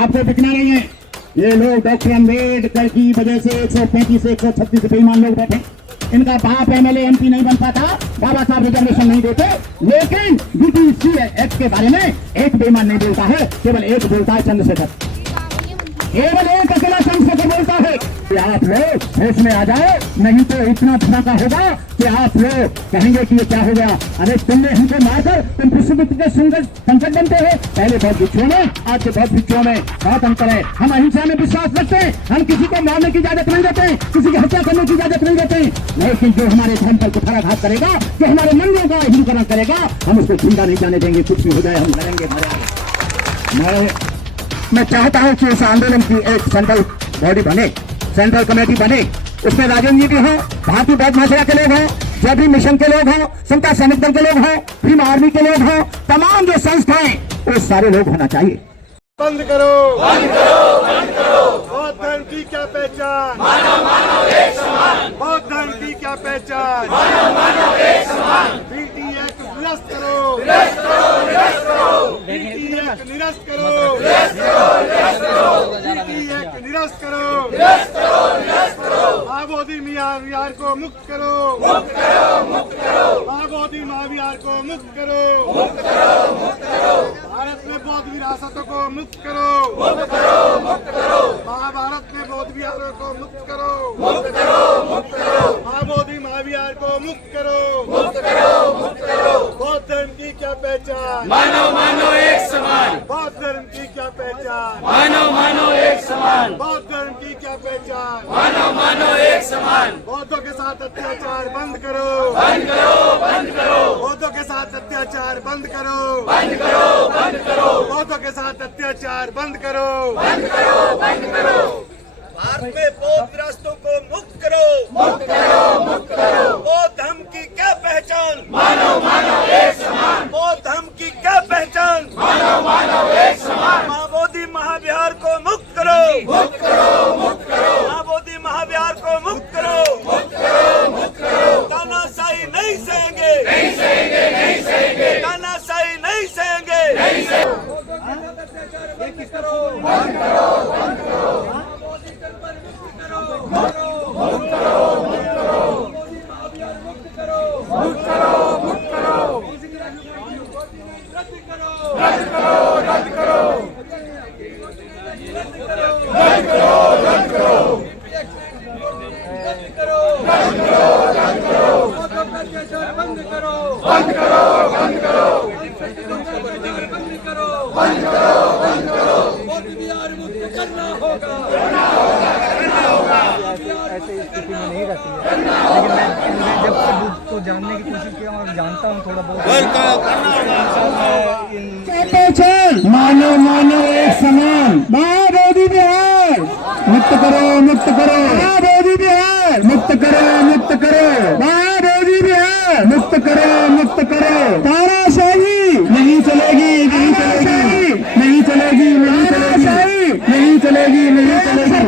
आपको दिखना नहीं है। ये लोग डॉक्टर अम्बेडकर की वजह से 135 से 136 बेईमान लोग बैठे। इनका बाप एमएलए एमपी नहीं बन पाता, बाबा साहब रिजर्वेशन नहीं देते, लेकिन बीटीसी एक्ट के बारे में एक बेईमान नहीं बोलता है, केवल एक बोलता है चंद्रशेखर, केवल एक अकेला चंद्रशेखर बोलता है कि आप लोग होश में आ जाओ, नहीं तो इतना धमाका होगा कि आप लोग कहेंगे कि ये क्या हो गया। अरे तुमने हमको मारकर तुम विश्व के संकट बनते हो। पहले बहुत भिक्षुओं में, आज के बहुत भिक्षुओं में बहुत अंतर है। हम अहिंसा में विश्वास रखते हैं, हम किसी को मारने की इजाजत नहीं देते, किसी की हत्या करने की इजाजत नहीं देते, लेकिन जो हमारे धर्म पर कुठाराघात करेगा, जो हमारे मंदिरों का हिंदुकरण करेगा, हम उसको जिंदा नहीं जाने देंगे। कुछ भी हो जाए हम लड़ेंगे। मैं चाहता हूं कि इस आंदोलन की एक सेंट्रल बॉडी बने, सेंट्रल कमेटी बने, उसमें राजेंद्र जी भी हों, भारतीय बौद्ध महासभा के लोग हों, जयपुर मिशन के लोग हों, समता सैनिक दल के लोग हों, भीम आर्मी के लोग हों, तमाम जो संस्थाएं, वो सारे लोग होना चाहिए। बंद करो, बंद करो, बंद करो। बौद्ध धर्म की क्या पहचान? मानव मानव एक समान। बौद्ध धर्म की क्या पहचान? मानव मानव एक समान। बीटी एक्ट निरस्त करो, निरस्त करो, निरस्त करो। बीटी एक्ट निरस्त करो, निरस्त करो, निरस्त करो। बीटी एक्ट निरस्त करो, निरस्त करो, निरस्त करो। महाबोधि महाविहार को मुक्त करो, मुक्त करो, मुक्त करो। महाबोधि महाविहार को मुक्त करो, मुक्त करो, मुक्त करो। भारत में बौद्ध विरासतों को मुक्त करो, मुक्त करो, मुक्त करो। महाभारत में बौद्ध विहारों को मुक्त करो, मुक्त करो, मुक्त करो। महाबोधि महाविहार को मुक्त करो, मुक्त करो, मुक्त करो। बौद्ध धर्म की क्या पहचान? मानव मानव एक समान। बौद्ध धर्म की क्या पहचान? मानव मानव एक समान। बौद्ध धर्म की क्या पहचान? मानव मानव एक समान। बौद्धों के साथ अत्याचार बंद करो, बंद करो, बंद करो। बौद्धों के साथ अत्याचार बंद करो, बंद करो, बंद करो। बौद्धों के साथ अत्याचार बंद करो, बंद करो, बंद करो। भारत में बौद्ध विरासतों को मुक्त करो, मुक्त करो, मुक्त करो। बौद्ध धर्म की क्या पहचान? मानव मानव एक समान। बौद्ध धर्म की क्या पहचान? मानव मानव एक समान। महाबोधि महाविहार को मुक्त करो, मुक्त करो, मुक्त करो। महाबोधि महाविहार को मुक्त करो, मुक्त करो, मुक्त करो। तानाशाही नहीं सहेंगे, नहीं सहेंगे, नहीं सहेंगे, तानाशाही नहीं सहेंगे। नहीं सहेंगे। बंद करो, बंद करो, बंद करो। महाबोधि धर्म पर मुक्त करो, मुक्त करो, मुक्त करो। महाविहार मुक्त करो, मुक्त करो, मुक्त करो। रद्द करो, रद्द करो, रद्द करो। रद्द करो, रद्द करो, रद्द करो। रद्द करो, रद्द करो, रद्द करो। बौद्धों का अत्याचार बंद करो, बंद करो, बंद करो। बंद करो, बंद करो, बंद करो। बौद्ध विहार मुक्त करना होगा, करना होगा, करना होगा। ऐसे स्थिति में नहीं रहती है, लेकिन मैं जब से बुद्ध को जानने की कोशिश किया और जानता हूँ थोड़ा बहुत, मानव मानव एक समान। महाबोधि विहार मुक्त करो, मुक्त करो। महाबोधि विहार मुक्त करो, मुक्त करो। महाबोधि विहार मुक्त करो, मुक्त करो। तानाशाही नहीं चलेगी, नहीं चलेगी, नहीं चलेगी, नहीं चलेगी, नहीं चलेगी, नहीं चलेगी।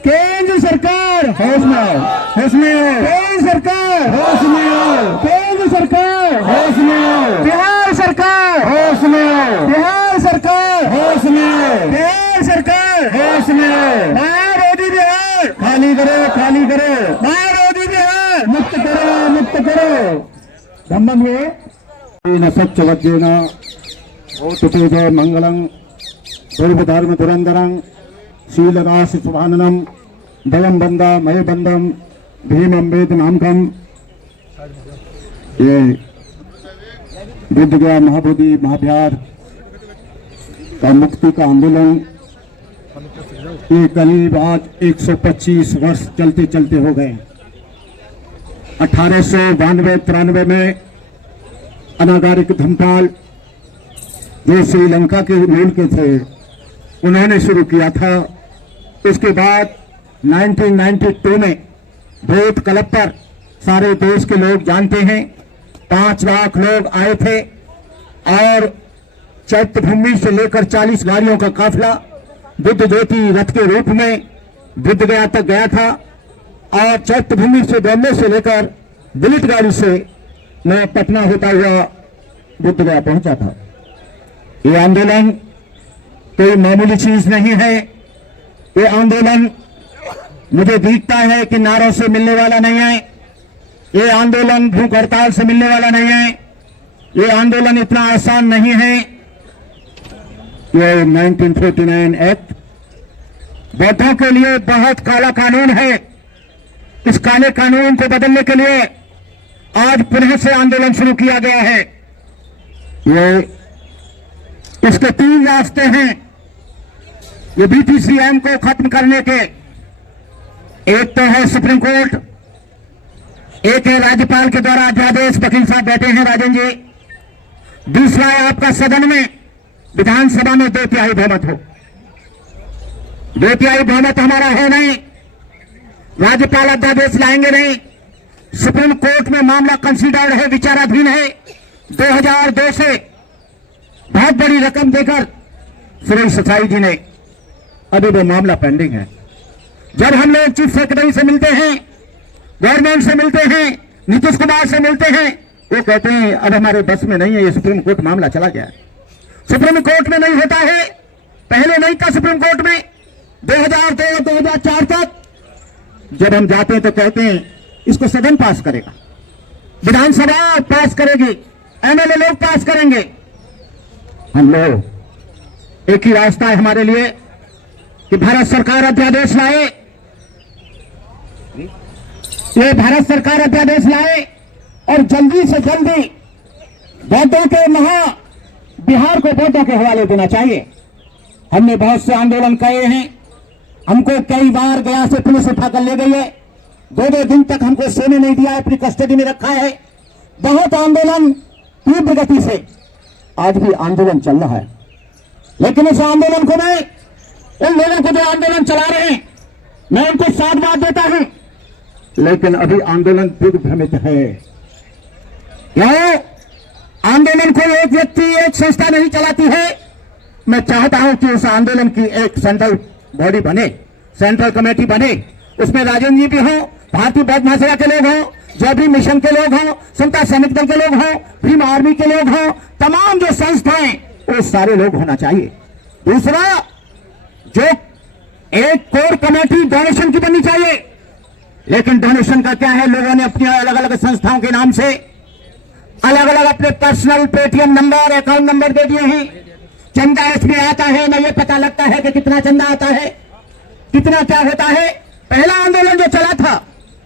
केंद्र सरकार होश में आओ, होश में आओ। केंद्र सरकार होश में आओ, केंद्र सरकार होश में आओ। बिहार सरकार होश में आओ, बिहार सरकार होश में आओ, बिहार सरकार होश में आओ। महाबोधि विहार खाली करो, खाली करो। महाबोधि विहार मुक्त करो, मुक्त करो। धम्मं ये सत्यवद्येन भौतपूजो मंगलं धर्म धुरंधरं शीलराश सुभाननम दयम बंदा मय बंदम भीम अम्बेद नामकम। ये बुद्ध गया महाबोधि महाविहार का मुक्ति का आंदोलन ये करीब आज 125 वर्ष चलते चलते हो गए। 1892-93 में अनागारिक धम्मपाल जो श्रीलंका के मूल के थे उन्होंने शुरू किया था। इसके बाद 1992 में बौद्ध क्लब पर सारे देश के लोग जानते हैं 5 लाख लोग आए थे और चैत्यभूमि से लेकर 40 गाड़ियों का काफिला बुद्ध ज्योति रथ के रूप में बुद्ध गया तक गया था और चैत्यभूमि से बॉम्बे से लेकर बुलेट गाड़ी से मैं पटना होता हुआ बुद्ध गया पहुंचा था। ये आंदोलन कोई मामूली चीज नहीं है। ये आंदोलन मुझे दिखता है कि नारों से मिलने वाला नहीं है। ये आंदोलन भूख हड़ताल से मिलने वाला नहीं है। ये आंदोलन इतना आसान नहीं है। ये 1949 एक्ट बौद्धों के लिए बहुत काला कानून है। इस काले कानून को बदलने के लिए आज पुनः से आंदोलन शुरू किया गया है। ये इसके 3 रास्ते हैं ये बीटीसीएम को खत्म करने के। एक तो है सुप्रीम कोर्ट, एक है राज्यपाल के द्वारा अध्यादेश, वकील साहब बैठे हैं राजन जी। दूसरा है आपका सदन में विधानसभा में 2/3 बहुमत हो। 2/3 बहुमत हमारा है नहीं, राज्यपाल अध्यादेश लाएंगे नहीं। सुप्रीम कोर्ट में मामला कंसिडर्ड है, विचाराधीन है। 2002 से बहुत बड़ी रकम देकर सुरेश सचाई जी ने, अभी वो मामला पेंडिंग है। जब हम लोग चीफ सेक्रेटरी से मिलते हैं, गवर्नमेंट से मिलते हैं, नीतीश कुमार से मिलते हैं, वो कहते हैं अब हमारे बस में नहीं है, ये सुप्रीम कोर्ट मामला चला गया। सुप्रीम कोर्ट में नहीं होता है, पहले नहीं था सुप्रीम कोर्ट में। 2002 2004 तक जब हम जाते हैं तो कहते हैं इसको सदन पास करेगा, विधानसभा पास करेगी, एमएलए लोग पास करेंगे। हम लोग एक ही रास्ता है हमारे लिए कि भारत सरकार अध्यादेश लाए, ये भारत सरकार अध्यादेश लाए और जल्दी से जल्दी बौद्धों के बिहार को बौद्धों के हवाले देना चाहिए। हमने बहुत से आंदोलन किए हैं, हमको कई बार गया से पुलिस उठाकर ले गई है, 2 दिन तक हमको सोने नहीं दिया है, अपनी कस्टडी में रखा है। बहुत आंदोलन तीव्र गति से आज भी आंदोलन चल रहा है, लेकिन इस आंदोलन को मैं उन लोगों को जो आंदोलन चला रहे हैं मैं उनको साधुवाद देता हूं, लेकिन अभी आंदोलन दिग्भ्रमित है। क्यों? आंदोलन को एक व्यक्ति एक संस्था नहीं चलाती है। मैं चाहता हूं कि उस आंदोलन की एक सेंट्रल बॉडी बने, सेंट्रल कमेटी बने, उसमें राजन जी भी हो, भारतीय बौद्ध महासभा के लोग हों, जो भी मिशन के लोग हों, समता सैनिक दल के लोग हों, भीम आर्मी के लोग हों, तमाम जो संस्थाएं वो सारे लोग होना चाहिए। दूसरा, जो एक कोर कमेटी डोनेशन की बननी चाहिए, लेकिन डोनेशन का क्या है, लोगों ने अपनी अलग अलग संस्थाओं के नाम से अलग अलग अपने personal Paytm number, account number दे दिए हैं। चंदा इसमें आता है ना, ये पता लगता है कि कितना चंदा आता है, कितना क्या होता है। पहला आंदोलन जो चला था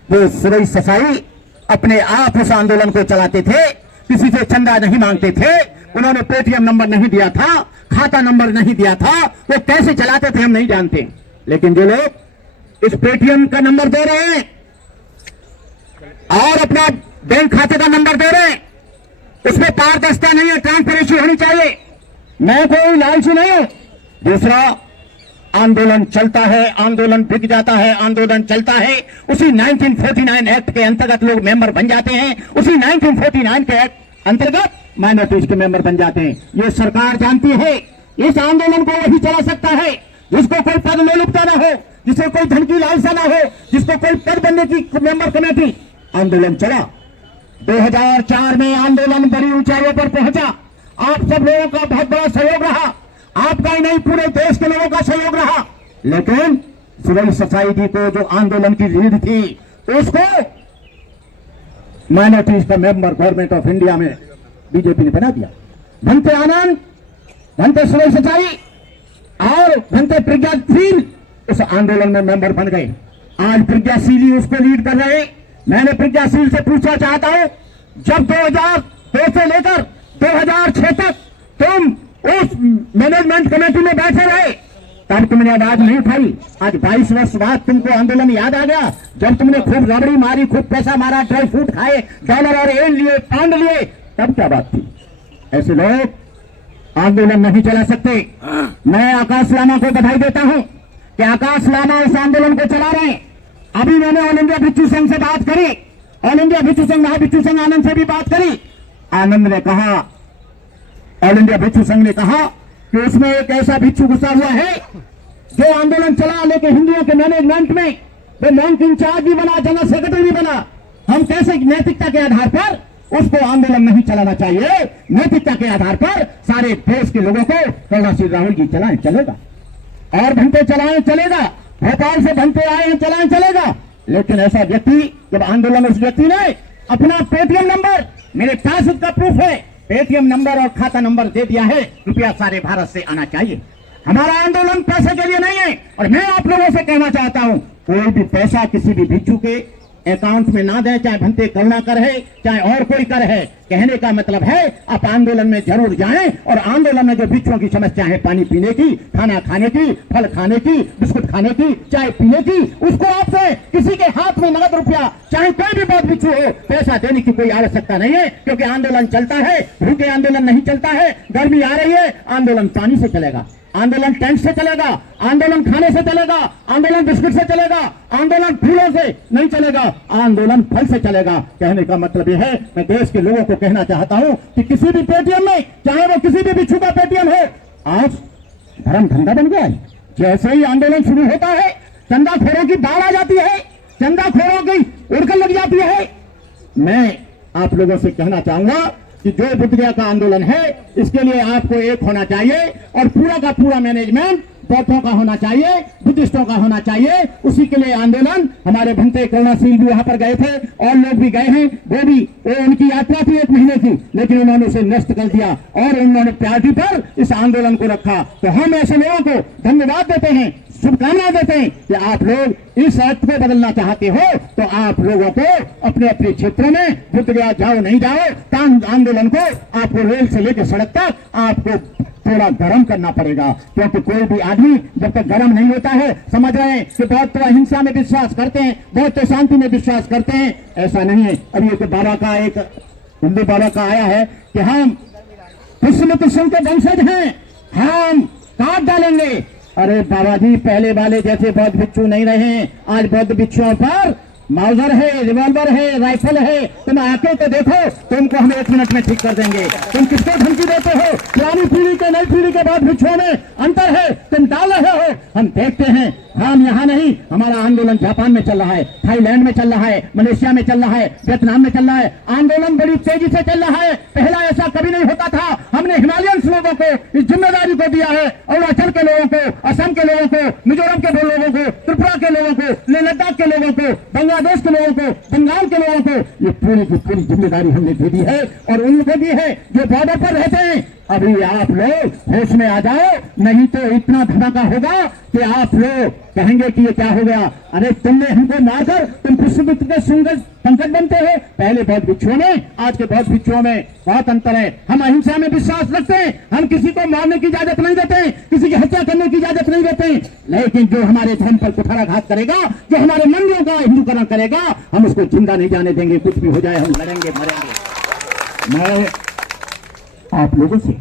वो सुरेश ससाई अपने आप उस आंदोलन को चलाते थे, किसी से चंदा नहीं मांगते थे, उन्होंने पेटीएम नंबर नहीं दिया था, खाता नंबर नहीं दिया था, वो कैसे चलाते थे हम नहीं जानते। लेकिन जो लोग इस पेटीएम का नंबर दे रहे हैं और अपना बैंक खाते का नंबर दे रहे हैं, उसमें पारदर्शिता नहीं है, ट्रांसपेरेंसी होनी चाहिए। मैं कोई लालची नहीं हूं। दूसरा, आंदोलन चलता है, आंदोलन बिक जाता है, आंदोलन चलता है, उसी 1949 एक्ट के अंतर्गत लोग मेंबर बन जाते हैं, उसी 1949 के एक्ट अंतर्गत माइनॉरिटीज के मेंबर बन जाते हैं। ये सरकार जानती है, इस आंदोलन को वही चला सकता है जिसको कोई पद लोलुपता ना हो, जिसको कोई धन की लालसा ना हो, जिसको कोई पद बनने की मेंबर कमेटी। आंदोलन चला, 2004 में आंदोलन बड़ी ऊंचाइयों पर पहुंचा। आप सब लोगों का बहुत बड़ा सहयोग रहा, आपका ही नहीं पूरे देश के लोगों का सहयोग रहा। लेकिन सुरेश सचाई जी को जो आंदोलन की रीढ़ थी उसको माइनॉरिटीज का मेंबर गवर्नमेंट ऑफ इंडिया में बीजेपी ने बना दिया। भंते आनंद, भंते सुरेश सचाई और भंते प्रज्ञाशील उस आंदोलन में मेंबर बन गए। आज प्रज्ञाशील उसको लीड कर रहे। मैंने प्रज्ञाशील से पूछना चाहता हूं, जब 2002 से लेकर 2006 तक तुम उस मैनेजमेंट कमेटी में बैठे रहे, तब तुमने आवाज नहीं उठाई। आज 22 वर्ष बाद तुमको आंदोलन याद आ गया, जब तुमने खूब रबड़ी मारी, खूब पैसा मारा, ड्राई फ्रूट खाए, डॉलर और एन लिए, पाउंड लिए, तब क्या बात थी। ऐसे लोग आंदोलन नहीं चला सकते। मैं आकाश लामा को बधाई देता हूं कि आकाश लामा इस आंदोलन को चला रहे हैं। अभी मैंने ऑल इंडिया भिक्षु संघ से बात करी, ऑल इंडिया भिक्षु संघ महाभिक्षु संघ आनंद से भी बात करी। आनंद ने कहा, ऑल इंडिया भिक्षु संघ ने कहा कि उसमें एक ऐसा भिक्षु घुसा हुआ है जो आंदोलन चला, लेकिन हिंदुओं के मैनेजमेंट में वो मंच इंचार्ज भी बना, जनरल सेक्रेटरी भी बना। हम कैसे नैतिकता के आधार पर उसको आंदोलन नहीं चलाना चाहिए। नैतिकता के आधार पर सारे देश के लोगों को करुणाशील राहुल जी चलाएं, चलेगा। और भंते चलाएं, चलेगा। भोपाल से भंते आए हैं, चलाएं, चलेगा। लेकिन ऐसा व्यक्ति, जब आंदोलन उस व्यक्ति ने अपना पेटीएम नंबर, मेरे पास उसका प्रूफ है, पेटीएम नंबर और खाता नंबर दे दिया है, रुपया सारे भारत से आना चाहिए। हमारा आंदोलन पैसे के लिए नहीं है। और मैं आप लोगों से कहना चाहता हूं, कोई भी पैसा किसी भी भिक्षु के अकाउंट में ना दें, चाहे भंते करुणाकर है, चाहे और कोई कर है। कहने का मतलब है आप आंदोलन में जरूर जाएं और आंदोलन में जो भिक्षुओं की समस्या है, पानी पीने की, खाना खाने की, फल खाने की, बिस्कुट खाने की, चाय पीने की, उसको आपसे किसी के हाथ में नगद रुपया, चाहे कोई भी बात भिक्षु हो, पैसा देने की कोई आवश्यकता नहीं है। क्योंकि आंदोलन चलता है, भूखे आंदोलन नहीं चलता है। गर्मी आ रही है, आंदोलन पानी से चलेगा, आंदोलन टेंट से चलेगा, आंदोलन खाने से चलेगा, आंदोलन बिस्कुट से चलेगा, आंदोलन फूलों से नहीं चलेगा, आंदोलन फल से चलेगा। कहने का मतलब यह है, मैं देश के लोगों को कहना चाहता हूं कि किसी भी पेटीएम में, चाहे वो किसी भी भिक्षु का पेटीएम हो, आज धर्म धंधा बन गया है। जैसे ही आंदोलन शुरू होता है, चंदाखोरों की बाढ़ आ जाती है, चंदाखोरों की उड़कन लग जाती है। मैं आप लोगों से कहना चाहूंगा कि जो बुद्ध गया का आंदोलन है, इसके लिए आपको एक होना चाहिए और पूरा का पूरा मैनेजमेंट बौद्धों का होना चाहिए, बुद्धिस्टों का होना चाहिए। उसी के लिए आंदोलन, हमारे भंते करुणाशील भी वहां पर गए थे और लोग भी गए हैं। वो उनकी यात्रा थी 1 महीने की, लेकिन उन्होंने उसे नष्ट कर दिया और उन्होंने पार्टी पर इस आंदोलन को रखा। तो हम ऐसे लोगों को धन्यवाद देते हैं, शुभकामनाएं देते हैं कि आप लोग इस एक्ट को बदलना चाहते हो तो आप लोगों को अपने अपने क्षेत्रों में बुद्ध गया जाओ नहीं जाओ, आंदोलन को आपको रेल से लेकर सड़क तक आपको थोड़ा गर्म करना पड़ेगा। क्योंकि कोई भी आदमी जब तक गर्म नहीं होता है, समझ रहे हैं कि बहुत तो अहिंसा में विश्वास करते हैं, बहुत तो शांति में विश्वास करते हैं, ऐसा नहीं है। अभी एक बाबा का, एक हिंदू बाबा का आया है कि हम कृष्ण के वंशज हैं, हम काट डालेंगे। अरे बाबा जी, पहले वाले जैसे बौद्ध भिक्षु नहीं रहे। आज बौद्ध भिक्षुओं पर माउजर है, रिवॉल्वर है, राइफल है। तुम आके तो देखो, तुमको हम 1 मिनट में ठीक कर देंगे। तुम किसको धमकी देते हो? पुरानी पीढ़ी के नई पीढ़ी के बौद्ध भिक्षुओं में अंतर है, तुम डाल रहे हो। हम देखते हैं, हम यहाँ नहीं, हमारा आंदोलन जापान में चल रहा है, थाईलैंड में चल रहा है, मलेशिया में चल रहा है, वियतनाम में चल रहा है। आंदोलन बड़ी तेजी से चल रहा है। पहला ऐसा कभी नहीं होता था। हमने हिमालयन लोगों को इस जिम्मेदारी को दिया है, अरुणाचल के लोगों को, असम के लोगों को, मिजोरम के लोगों को, त्रिपुरा के लोगों को, लेह लद्दाख के लोगों को, बांग्लादेश के लोगों को, बंगाल के लोगों को, ये पूरी की पूरी जिम्मेदारी हमने दे दी है। और उनको दी है जो बॉर्डर पर रहते हैं। अभी आप लोग होश में आ जाओ, नहीं तो इतना धमाका होगा कि आप लोग कहेंगे कि ये क्या हो गया। अरे तुमने हमको मारकर तुम पुष्पगुप्त के संकट बनते हो। पहले बौद्ध भिक्षुओं में, आज के बौद्ध भिक्षुओं में बहुत अंतर है। हम अहिंसा में विश्वास रखते हैं, हम किसी को मारने की इजाजत नहीं देते, किसी की हत्या करने की इजाजत नहीं देते। लेकिन जो हमारे धर्म पर कुठाराघात करेगा, जो हमारे मंदिरों का हिंदूकरण करेगा, हम उसको जिंदा नहीं जाने देंगे। कुछ भी हो जाए, हम लड़ेंगे, मरेंगे। मैं आप लोगों से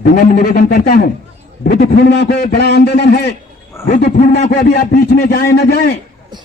विनम्र निवेदन करता हूं, बुद्ध पूर्णिमा को बड़ा आंदोलन है। बुद्ध पूर्णिमा को अभी आप बीच में जाएं न जाएं,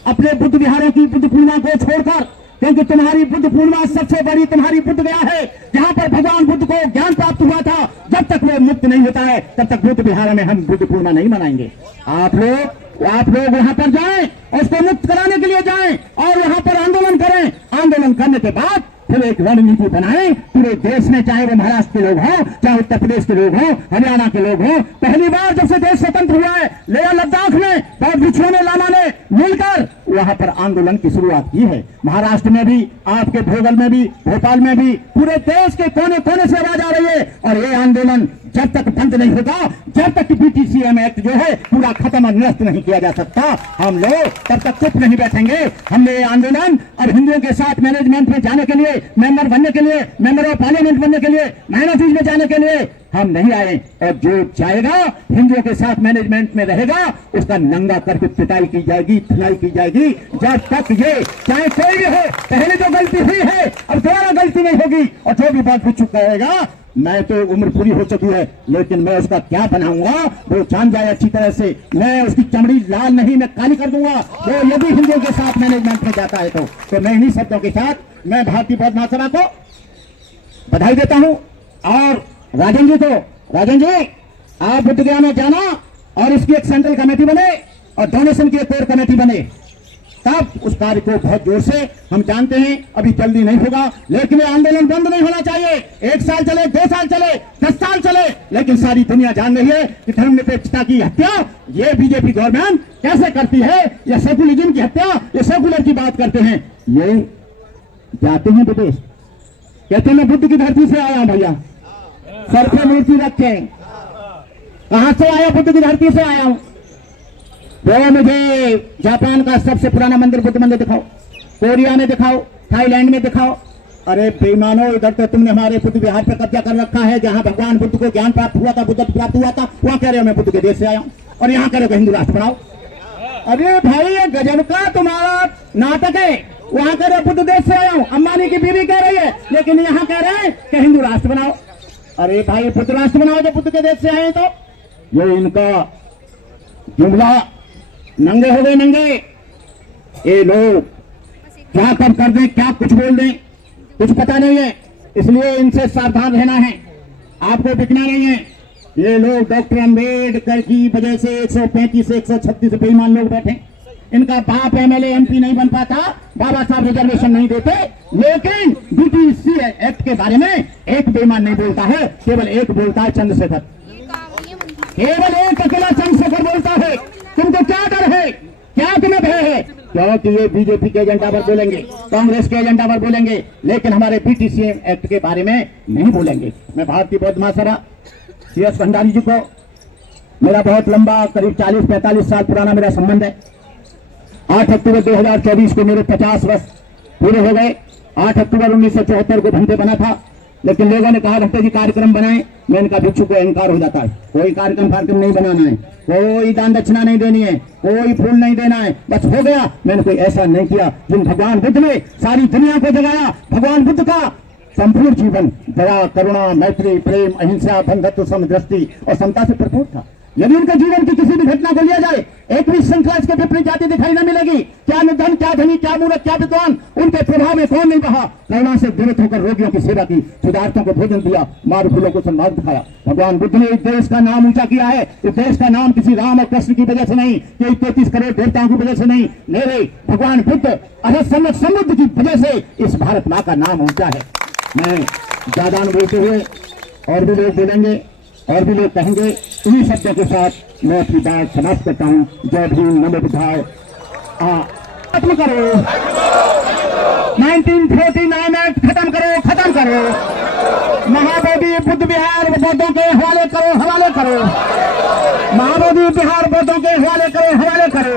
अपने बुद्ध विहारों की बुद्ध पूर्णिमा को छोड़कर, क्योंकि तुम्हारी बुद्ध पूर्णिमा सबसे बड़ी तुम्हारी बुद्ध गया है, जहां पर भगवान बुद्ध को ज्ञान प्राप्त हुआ था। जब तक वो मुक्त नहीं होता है, तब तक बुद्ध विहार में हम बुद्ध पूर्णिमा नहीं मनाएंगे। आप लोग वहां पर जाएं और उसको मुक्त कराने के लिए जाएं और वहां पर आंदोलन करें। आंदोलन करने के बाद फिर एक रणनीति बनाएं पूरे देश में, चाहे वो महाराष्ट्र के लोग हों, चाहे उत्तर प्रदेश के लोग हों, हरियाणा के लोग हों। पहली बार जब से देश स्वतंत्र हुआ है, लेह लद्दाख में बौद्ध भिक्षुओं ने, लामा ने मिलकर वहां पर आंदोलन की शुरुआत की है। महाराष्ट्र में भी, आपके भोगल में भी, भोपाल में भी, पूरे देश के कोने कोने से आवाज आ रही है। और ये आंदोलन जब तक बंद नहीं होगा, जब तक BTCM एक्ट जो है पूरा खत्म और निरस्त नहीं किया जा सकता, हम लोग तब तक चुप नहीं बैठेंगे। हमने ये आंदोलन अब हिंदुओं के साथ मैनेजमेंट में जाने के लिए, मेंबर बनने के लिए, मेंबर ऑफ पार्लियामेंट बनने के लिए, माइनॉरिटीज में जाने के लिए हम नहीं आए। और जो जाएगा हिंदुओं के साथ मैनेजमेंट में रहेगा, उसका नंगा करके पिटाई की जाएगी, धुलाई की जाएगी। जब तक ये, चाहे कोई भी हो, पहले जो गलती हुई है अब दोबारा गलती नहीं होगी। और जो भी बात पूछ कहेगा, मैं तो उम्र पूरी हो चुकी है, लेकिन मैं उसका क्या बनाऊंगा वो जान जाए अच्छी तरह से। मैं उसकी चमड़ी लाल नहीं, मैं काली कर दूंगा वो यदि हिंदुओं के साथ मैनेजमेंट में जाता है तो मैं इन्हीं शब्दों के साथ मैं भारतीय बौद्ध महासभा को बधाई देता हूं। और राजन जी आप बुद्धगया में जाना और इसकी एक सेंट्रल कमेटी बने और डोनेशन की एक कोर कमेटी बने। तब उस कार्य को बहुत जोर से हम जानते हैं अभी जल्दी नहीं होगा, लेकिन ये आंदोलन बंद नहीं होना चाहिए। 1 साल चले, 2 साल चले, 10 साल चले, लेकिन सारी दुनिया जान रही है कि धर्मनिरपेक्षता की हत्या ये बीजेपी गवर्नमेंट कैसे करती है। ये सेकुलरिज्म की हत्या, ये सेकुलर की बात करते हैं। ये जाते हैं विदेश, कहते हैं मैं बुद्ध की धरती से आया हूं भैया, सर पे मूर्ति रखे। कहां से आया? बुद्ध की धरती से आया हूं। वो मुझे जापान का सबसे पुराना मंदिर बुद्ध मंदिर दिखाओ, कोरिया में दिखाओ, थाईलैंड में दिखाओ। अरे बेईमानो, इधर तो तुमने हमारे बुद्ध विहार पर कब्जा कर रखा है, जहां भगवान बुद्ध को ज्ञान प्राप्त हुआ था, बुद्धत्व प्राप्त हुआ था। वहां कह रहे हो मैं बुद्ध के देश से आया हूं, और यहाँ कह रहे हो हिंदू राष्ट्र बनाओ। अरे भाई ये गजब का तुम्हारा नाटक है। वहां कह रहे बुद्ध देश से आया हूं, अंबानी की बीवी कह रही है, लेकिन यहाँ कह रहे हैं कि हिंदू राष्ट्र बनाओ। अरे भाई बुद्ध राष्ट्र बनाओ जो बुद्ध के देश से आए। तो ये इनका जुमला नंगे हो गए नंगे। ये लोग क्या कब कर दें, क्या कुछ बोल दें, कुछ पता नहीं है, इसलिए इनसे सावधान रहना है, आपको बिकना नहीं है। ये लोग डॉक्टर अम्बेडकर की वजह से 135 से 136 बेईमान लोग बैठे। इनका बाप एमएलए एमपी नहीं बन पाता, बाबा साहब रिजर्वेशन नहीं देते, लेकिन बीटीसी एक्ट के बारे में एक बेईमान नहीं बोलता है, केवल एक बोलता है, चंद्रशेखर। केवल एक अकेला चंद्रशेखर बोलता है। तुमको क्या डर है, क्या तुम्हें भय है? क्योंकि ये बीजेपी के एजेंडा पर बोलेंगे, कांग्रेस के एजेंडा पर बोलेंगे, लेकिन हमारे बीटीसी एक्ट के बारे में नहीं बोलेंगे। मैं भारतीय बौद्ध महासभा CS भंडारी जी को, मेरा बहुत लंबा करीब 40-45 साल पुराना मेरा संबंध है। 8 अक्टूबर 2024 को मेरे 50 वर्ष पूरे हो गए। 8 अक्टूबर 1974 को घंटे बना था, लेकिन लोगों ने कहा भक्ति जी कार्यक्रम बनाए। मैं इनका भिक्षु को अहंकार हो जाता है, कोई कार्यक्रम नहीं बनाना है, कोई दान दक्षिणा नहीं देनी है, कोई फूल नहीं देना है, बस हो गया। मैंने कोई ऐसा नहीं किया। जिन भगवान बुद्ध ने सारी दुनिया को जगाया, भगवान बुद्ध का संपूर्ण जीवन दया, करुणा, मैत्री, प्रेम, अहिंसा, बंधुत्व, समदृष्टि और समता से भरपूर था। यदि उनके जीवन की किसी भी घटना को लिया जाए, एक भी श्रृंखला इसके विपरीत जाति दिखाई न मिलेगी। क्या निर्धन, क्या धनी, क्या मूर्ख, क्या विद्वान, उनके प्रभाव में कौन नहीं बहा। करुणा से द्रवित होकर रोगियों की सेवा की, क्षुधार्तों को भोजन दिया, मारूफुलों को सम्मान दिखाया। भगवान बुद्ध ने इस देश का नाम ऊंचा किया है। इस देश का नाम किसी राम और कृष्ण की वजह से नहीं, कि 33 करोड़ देवताओं की वजह से नहीं, मेरे भगवान बुद्ध अरहत समुद्र की वजह से इस भारत माँ का नाम ऊंचा है। मैं ज्यादा न बोलते हुए, और भी लोग बोलेंगे और भी लोग कहेंगे, इन्हीं शब्दों के साथ मैं अपनी बात समाप्त करता हूँ। जय भीम, नमो बुद्धाय। खत्म करो 1949 एक्ट, खत्म करो, खत्म करो। महाबोधि बुद्ध विहार बौद्धों के हवाले करो, हवाले करो। महाबोधि विहार बौद्धों के हवाले करो, हवाले करो।